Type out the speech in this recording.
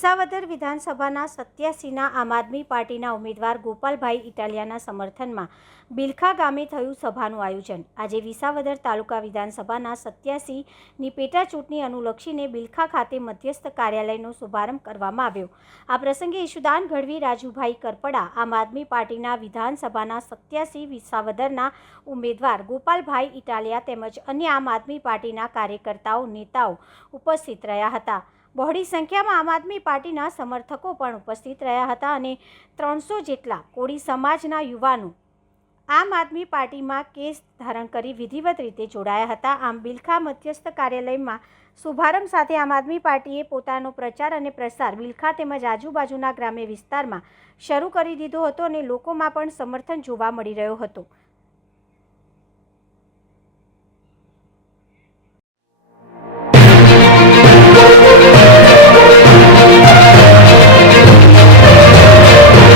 વિસાવદર વિધાનસભાના 87ના આમ આદમી પાર્ટીના ઉમેદવાર ગોપાલભાઈ ઇટાલિયાના સમર્થનમાં બિલખા ગામે થયું સભાનું આયોજન। આજે વિસાવદર તાલુકા વિધાનસભાના 87ની પેટા ચૂંટણી અનુલક્ષીને બિલખા ખાતે મધ્યસ્થ કાર્યાલયનો શુભારંભ કરવામાં આવ્યો। આ પ્રસંગે ઈશુદાન ગઢવી, રાજુભાઈ કરપડા, આમ આદમી પાર્ટીના વિધાનસભાના 87 વિસાવદરના ઉમેદવાર ગોપાલભાઈ ઇટાલિયા તેમજ અન્ય આમ આદમી પાર્ટીના કાર્યકર્તાઓ, નેતાઓ ઉપસ્થિત રહ્યા હતા। બહોળી સંખ્યામાં આમ આદમી પાર્ટીના સમર્થકો પણ ઉપસ્થિત રહ્યા હતા અને 300 જેટલા કોળી સમાજના યુવાનો આમ આદમી પાર્ટીમાં કેસ ધારણ કરી વિધિવત રીતે જોડાયા હતા। આમ બિલખા મધ્યસ્થ કાર્યાલયમાં શુભારંભ સાથે આમ આદમી પાર્ટીએ પોતાનો પ્રચાર અને પ્રસાર બિલખા તેમજ આજુબાજુના ગ્રામ્ય વિસ્તારમાં શરૂ કરી દીધો હતો અને લોકોમાં પણ સમર્થન જોવા મળી રહ્યો હતો।